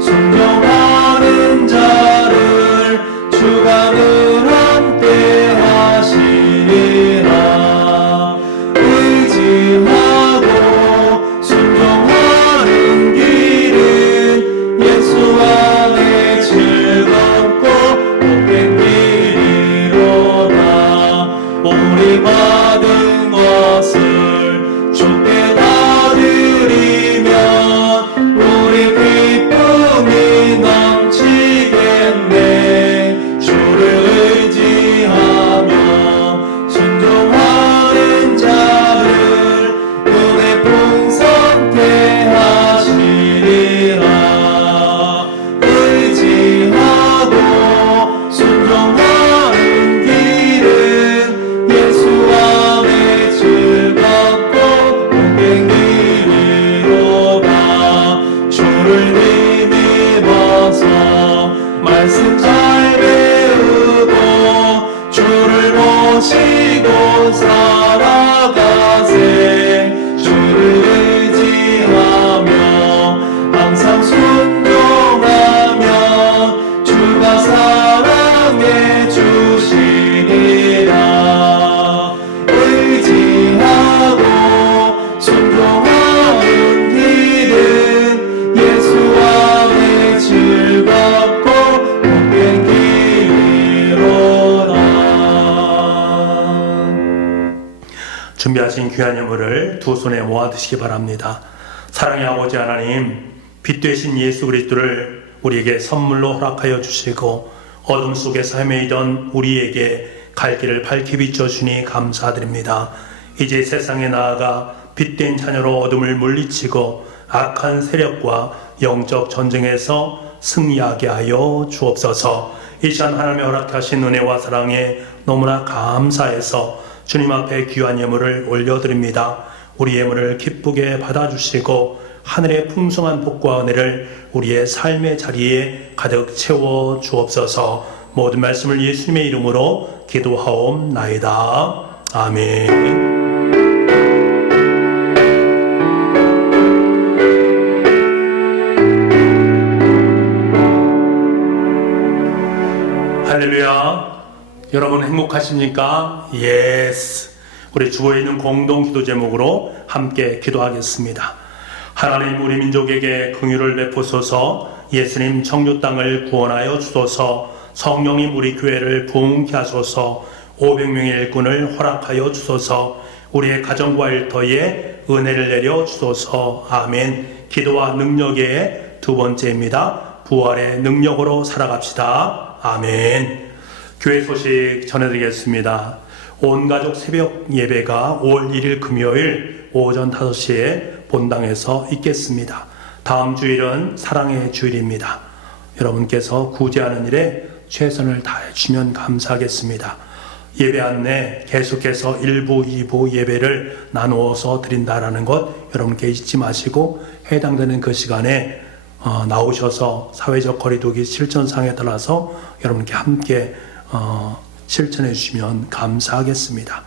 순종하며 준비하신 귀한 예물을 두 손에 모아 드시기 바랍니다. 사랑의 아버지 하나님, 빛 되신 예수 그리스도를 우리에게 선물로 허락하여 주시고 어둠 속에서 헤매이던 우리에게 갈 길을 밝히 비춰주니 감사드립니다. 이제 세상에 나아가 빛된 자녀로 어둠을 물리치고 악한 세력과 영적 전쟁에서 승리하게 하여 주옵소서. 이 시간 하나님의 허락하신 은혜와 사랑에 너무나 감사해서 주님 앞에 귀한 예물을 올려드립니다. 우리 예물을 기쁘게 받아주시고 하늘의 풍성한 복과 은혜를 우리의 삶의 자리에 가득 채워 주옵소서. 모든 말씀을 예수님의 이름으로 기도하옵나이다. 아멘. 할렐루야. 여러분 행복하십니까? 예스. 우리 주보에 있는 공동 기도 제목으로 함께 기도하겠습니다. 하나님, 우리 민족에게 긍휼을 베푸소서. 예수님 청주 땅을 구원하여 주소서. 성령님 우리 교회를 부흥케 하소서. 500명의 일꾼을 허락하여 주소서. 우리의 가정과 일터에 은혜를 내려 주소서. 아멘. 기도와 능력의 두 번째입니다. 부활의 능력으로 살아갑시다. 아멘. 교회 소식 전해드리겠습니다. 온가족 새벽 예배가 5월 1일 금요일 오전 5시에 본당에서 있겠습니다. 다음 주일은 사랑의 주일입니다. 여러분께서 구제하는 일에 최선을 다해주면 감사하겠습니다. 예배 안내 계속해서 1부, 2부 예배를 나누어서 드린다라는 것 여러분께 잊지 마시고 해당되는 그 시간에 나오셔서 사회적 거리두기 실천상에 따라서 여러분께 함께 실천해 주시면 감사하겠습니다.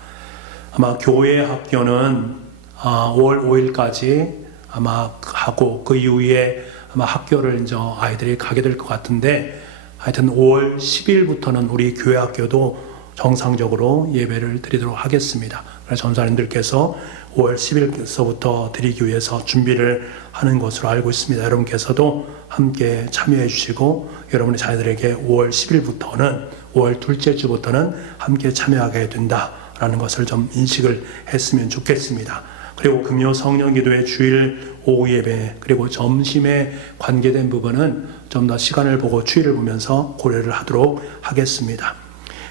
아마 교회 학교는 5월 5일까지 아마 하고 그 이후에 아마 학교를 이제 아이들이 가게 될 것 같은데, 하여튼 5월 10일부터는 우리 교회 학교도 정상적으로 예배를 드리도록 하겠습니다. 그래서 전사님들께서 5월 10일서부터 드리기 위해서 준비를 하는 것으로 알고 있습니다. 여러분께서도 함께 참여해 주시고 여러분의 자녀들에게 5월 10일부터는 5월 둘째 주부터는 함께 참여하게 된다라는 것을 좀 인식을 했으면 좋겠습니다. 그리고 금요 성령기도회 주일 오후 예배 그리고 점심에 관계된 부분은 좀 더 시간을 보고 추이를 보면서 고려를 하도록 하겠습니다.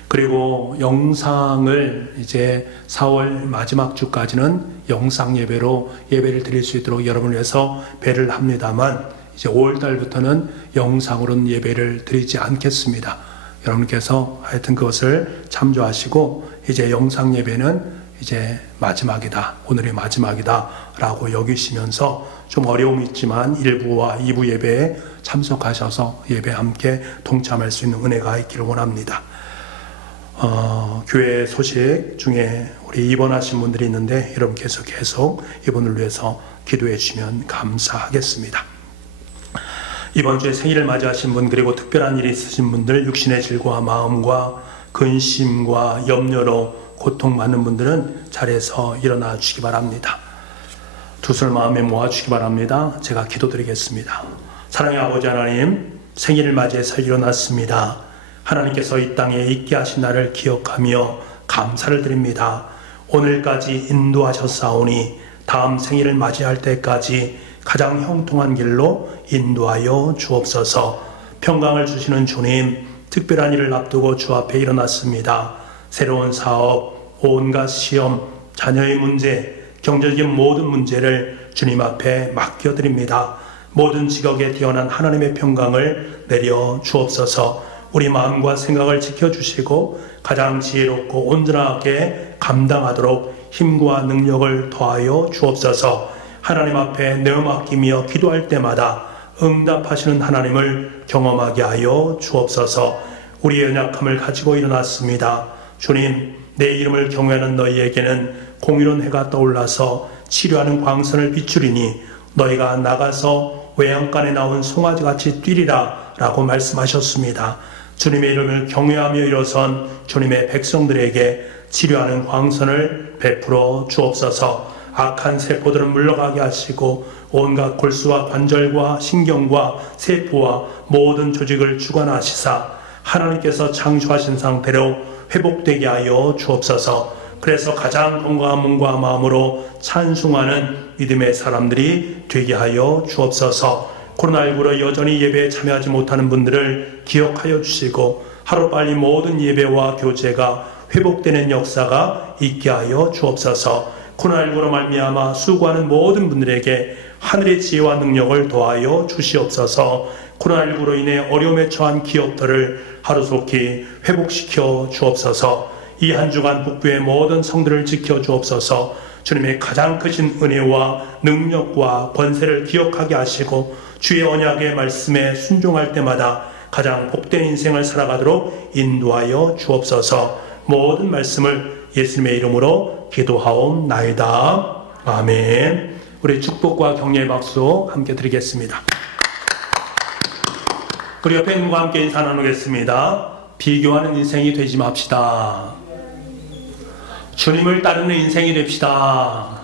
그리고 영상을 이제 4월 마지막 주까지는 영상 예배로 예배를 드릴 수 있도록 여러분을 위해서 배를 합니다만, 이제 5월 달부터는 영상으로는 예배를 드리지 않겠습니다. 여러분께서 하여튼 그것을 참조하시고 이제 영상 예배는 이제 마지막이다, 오늘이 마지막이다 라고 여기시면서 좀 어려움이 있지만 1부와 2부 예배에 참석하셔서 예배 함께 동참할 수 있는 은혜가 있기를 원합니다. 교회 소식 중에 우리 입원하신 분들이 있는데 여러분께서 계속 이분을 위해서 기도해 주시면 감사하겠습니다. 이번 주에 생일을 맞이하신 분 그리고 특별한 일이 있으신 분들, 육신의 질과 마음과 근심과 염려로 고통받는 분들은 자리에서 일어나 주시기 바랍니다. 두 손을 마음에 모아 주시기 바랍니다. 제가 기도드리겠습니다. 사랑의 아버지 하나님, 생일을 맞이해서 일어났습니다. 하나님께서 이 땅에 있게 하신 나를 기억하며 감사를 드립니다. 오늘까지 인도하셨사오니 다음 생일을 맞이할 때까지 가장 형통한 길로 인도하여 주옵소서. 평강을 주시는 주님, 특별한 일을 앞두고 주 앞에 일어났습니다. 새로운 사업, 온갖 시험, 자녀의 문제, 경제적인 모든 문제를 주님 앞에 맡겨드립니다. 모든 지각에 뛰어난 하나님의 평강을 내려 주옵소서. 우리 마음과 생각을 지켜주시고 가장 지혜롭고 온전하게 감당하도록 힘과 능력을 더하여 주옵소서. 하나님 앞에 내어 맡기며 기도할 때마다 응답하시는 하나님을 경험하게 하여 주옵소서. 우리의 연약함을 가지고 일어났습니다. 주님, 내 이름을 경외하는 너희에게는 공의로운 해가 떠올라서 치료하는 광선을 비추리니 너희가 나가서 외양간에 나온 송아지같이 뛰리라 라고 말씀하셨습니다. 주님의 이름을 경외하며 일어선 주님의 백성들에게 치료하는 광선을 베풀어 주옵소서. 악한 세포들은 물러가게 하시고 온갖 골수와 관절과 신경과 세포와 모든 조직을 주관하시사 하나님께서 창조하신 상태로 회복되게 하여 주옵소서. 그래서 가장 건강한 몸과 마음으로 찬송하는 믿음의 사람들이 되게 하여 주옵소서. 코로나19로 여전히 예배에 참여하지 못하는 분들을 기억하여 주시고 하루빨리 모든 예배와 교제가 회복되는 역사가 있게 하여 주옵소서. 코로나19로 말미암아 수고하는 모든 분들에게 하늘의 지혜와 능력을 더하여 주시옵소서. 코로나19로 인해 어려움에 처한 기업들을 하루속히 회복시켜 주옵소서. 이 한 주간 북부의 모든 성들을 지켜 주옵소서. 주님의 가장 크신 은혜와 능력과 권세를 기억하게 하시고 주의 언약의 말씀에 순종할 때마다 가장 복된 인생을 살아가도록 인도하여 주옵소서. 모든 말씀을 예수님의 이름으로 기도하옵나이다. 아멘. 우리 축복과 격려의 박수 함께 드리겠습니다. 우리 옆에 있는 분과 함께 인사 나누겠습니다. 비교하는 인생이 되지 맙시다. 주님을 따르는 인생이 됩시다.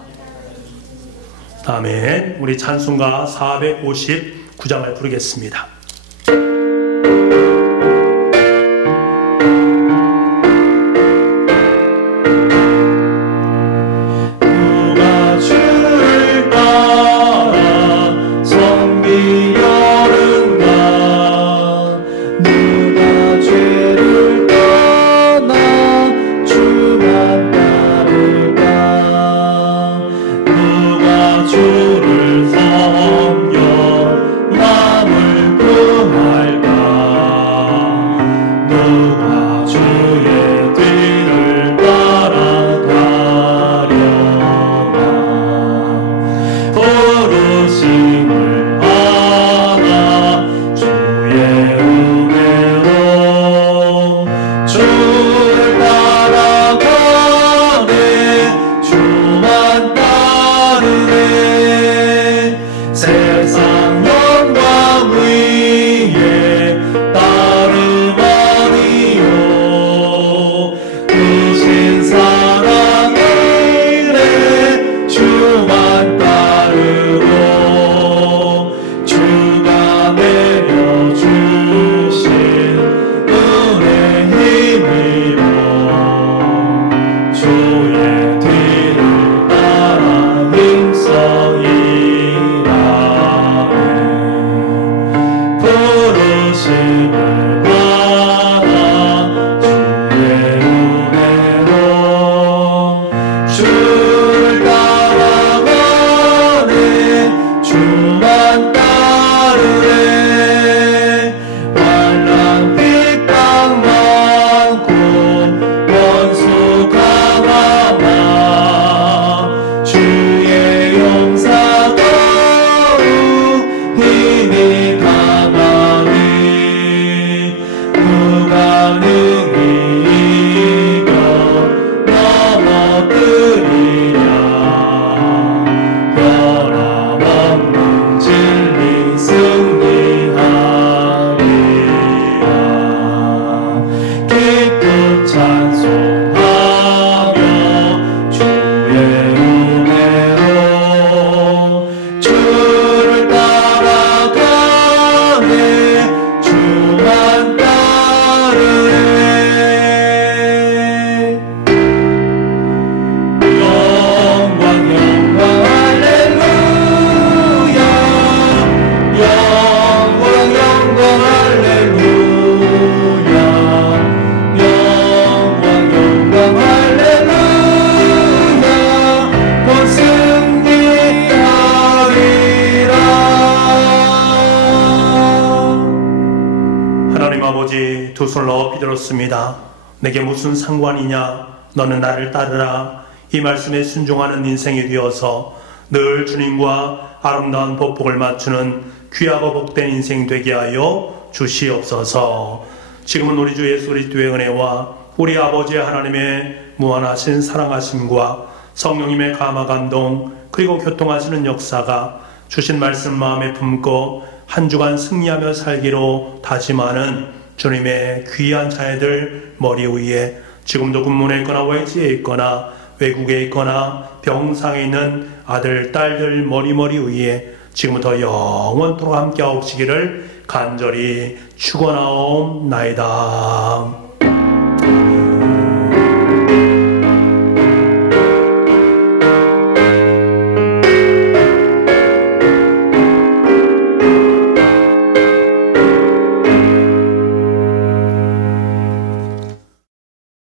아멘. 우리 찬송가 459장을 부르겠습니다. 두 손을 높이 들었습니다. 내게 무슨 상관이냐? 너는 나를 따르라. 이 말씀에 순종하는 인생이 되어서 늘 주님과 아름다운 복복을 맞추는 귀하고 복된 인생 되게 하여 주시옵소서. 지금은 우리 주 예수 그리스도의 은혜와 우리 아버지 하나님의 무한하신 사랑하심과 성령님의 감화 감동 그리고 교통하시는 역사가 주신 말씀 마음에 품고 한 주간 승리하며 살기로 다짐하는 주님의 귀한 자녀들 머리 위에 지금도 군문에 있거나 외지에 있거나 외국에 있거나 병상에 있는 아들 딸들 머리 위에 지금부터 영원토록 함께 하옵시기를 간절히 축원하옵나이다.